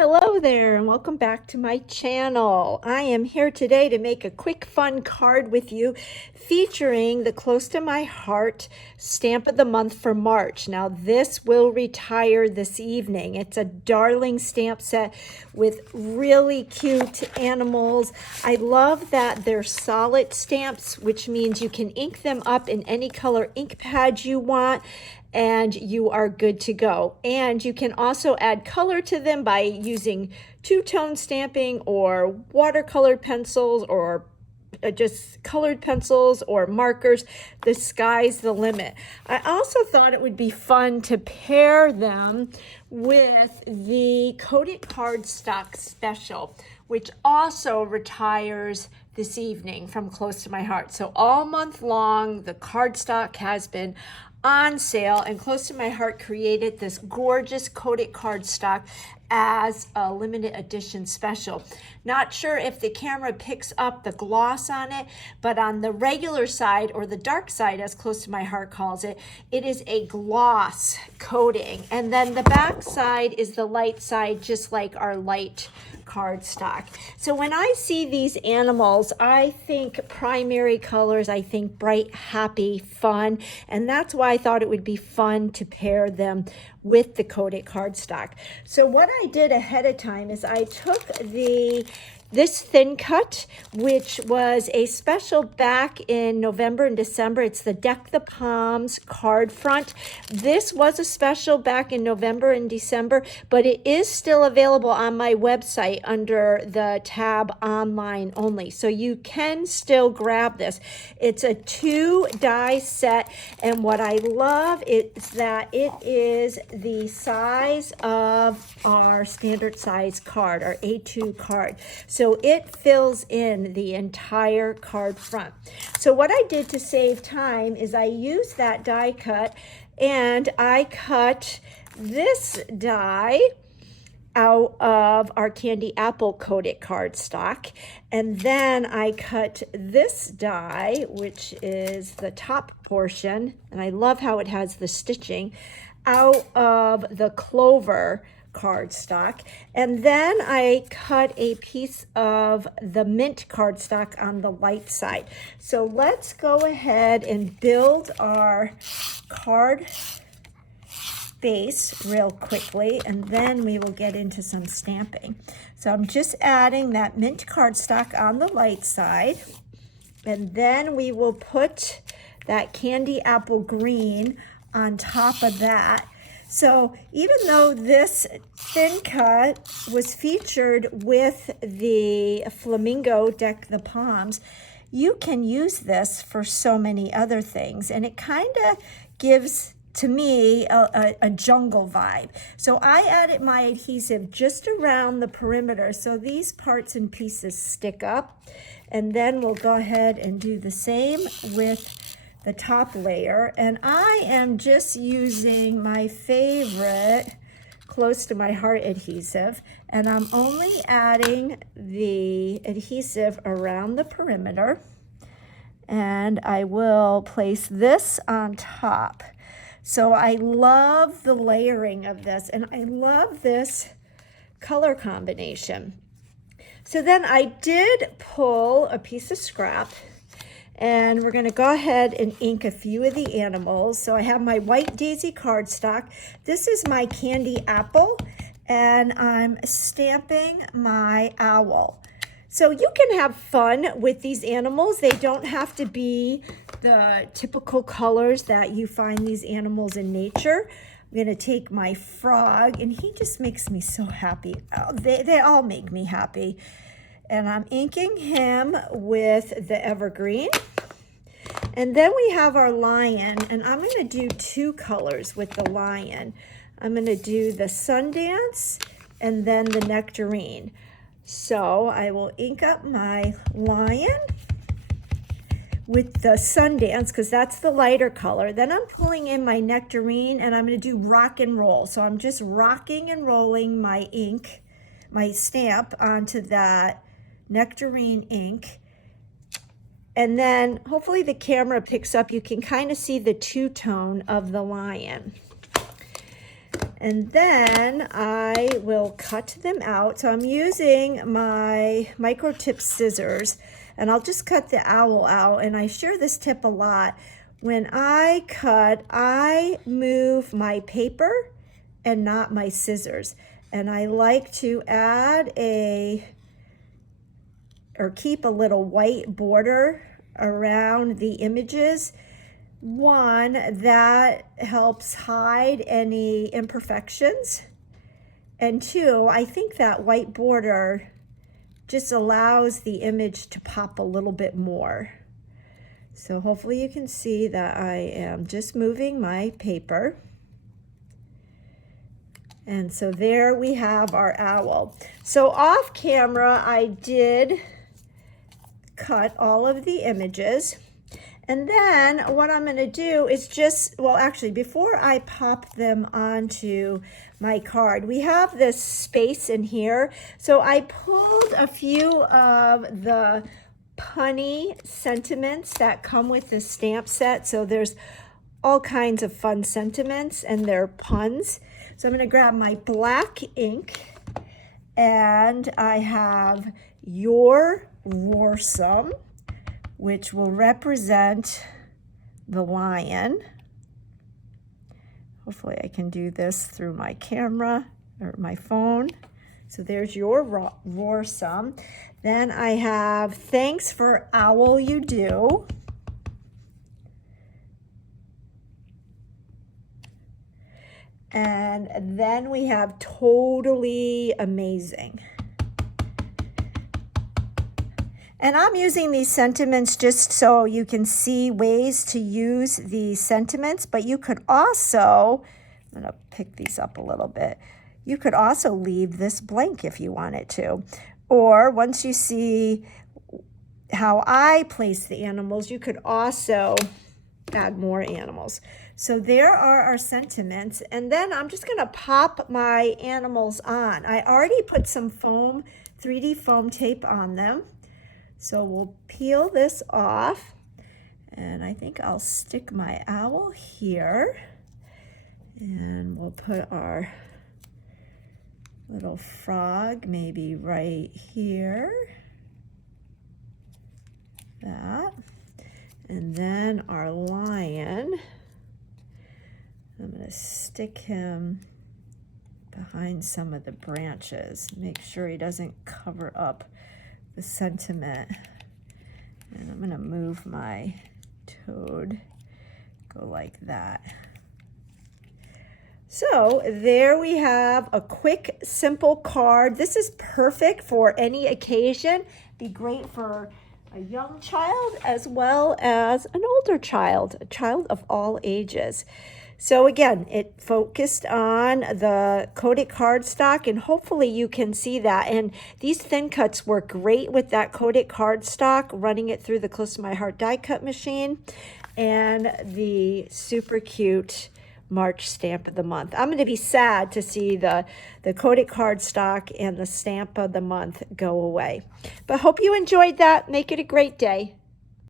Hello there and welcome back to my channel. I am here today to make a quick fun card with you featuring the Close to My Heart stamp of the month for March. Now this will retire this evening. It's a darling stamp set with really cute animals. I love that they're solid stamps, which means you can ink them up in any color ink pad you want, and you are good to go. And you can also add color to them by using two-tone stamping or watercolored pencils or just colored pencils or markers. The sky's the limit. I also thought it would be fun to pair them with the Coated Cardstock special, which also retires this evening from Close to My Heart. So all month long, the cardstock has been on sale, and Close to My Heart created this gorgeous coated cardstock as a limited edition special. Not sure if the camera picks up the gloss on it, but on the regular side, or the dark side as Close to My Heart calls it, it is a gloss coating. And then the back side is the light side, just like our light cardstock. So when I see these animals, I think primary colors, I think bright, happy, fun, and that's why I thought it would be fun to pair them with the coated cardstock. So what I did ahead of time is I took this Thincut, which was a special back in November and December. It's the Deck the Palms card front. This was a special back in November and December, but it is still available on my website under the tab Online Only. So you can still grab this. It's a 2-die set, and what I love is that it is the size of our standard size card, our A2 card. So it fills in the entire card front. So what I did to save time is I used that die cut, and I cut this die out of our candy apple coated cardstock, and then I cut this die, which is the top portion, and I love how it has the stitching, out of the clover cardstock, and then I cut a piece of the mint cardstock on the light side. So let's go ahead and build our card base real quickly, and then we will get into some stamping. So I'm just adding that mint cardstock on the light side, and then we will put that candy apple green on top of that. So even though this Thincut was featured with the Flamingo Deck the Palms, you can use this for so many other things, and it kind of gives, to me, a jungle vibe. So I added my adhesive just around the perimeter so these parts and pieces stick up, and then we'll go ahead and do the same with the top layer. And I am just using my favorite Close to My Heart adhesive, and I'm only adding the adhesive around the perimeter, and I will place this on top. So I love the layering of this, and I love this color combination. So then I did pull a piece of scrap, and we're going to go ahead and ink a few of the animals. So I have my white daisy cardstock. This is my candy apple, and I'm stamping my owl. So you can have fun with these animals. They don't have to be the typical colors that you find these animals in nature. I'm going to take my frog, and he just makes me so happy. Oh, they all make me happy. And I'm inking him with the evergreen. And then we have our lion, and I'm going to do 2 colors with the lion. I'm going to do the Sundance and then the Nectarine. So I will ink up my lion with the Sundance, because that's the lighter color. Then I'm pulling in my Nectarine, and I'm going to do rock and roll. So I'm just rocking and rolling my ink, my stamp, onto that Nectarine ink. And then hopefully the camera picks up. You can kind of see the two-tone of the lion. And then I will cut them out. So I'm using my micro tip scissors, and I'll just cut the owl out. And I share this tip a lot. When I cut, I move my paper and not my scissors. And I like to add or keep a little white border around the images. One, that helps hide any imperfections. And two, I think that white border just allows the image to pop a little bit more. So hopefully you can see that I am just moving my paper. And so there we have our owl. So off camera, I did cut all of the images. And then what I'm going to do is just, well, actually, before I pop them onto my card, we have this space in here. So I pulled a few of the punny sentiments that come with the stamp set. So there's all kinds of fun sentiments, and they're puns. So I'm going to grab my black ink, and I have Your Roarsome, which will represent the lion. Hopefully I can do this through my camera or my phone. So there's Your Roarsome. Then I have Thanks for Owl You Do. And then we have Totally Amazing. And I'm using these sentiments just so you can see ways to use these sentiments, but you could also, I'm gonna pick these up a little bit. You could also leave this blank if you wanted to. Or once you see how I place the animals, you could also add more animals. So there are our sentiments. And then I'm just gonna pop my animals on. I already put some foam, 3D foam tape on them. So we'll peel this off, and I think I'll stick my owl here, and we'll put our little frog maybe right here, that, and then our lion, I'm going to stick him behind some of the branches, make sure he doesn't cover up the sentiment. And I'm going to move my toad, go like that. So there we have a quick, simple card. This is perfect for any occasion. Be great for a young child as well as an older child, a child of all ages. So again, it focused on the coated cardstock, and hopefully you can see that. And these thin cuts work great with that coated cardstock, running it through the Close to My Heart die cut machine, and the super cute March stamp of the month. I'm going to be sad to see the coated cardstock and the stamp of the month go away. But hope you enjoyed that. Make it a great day.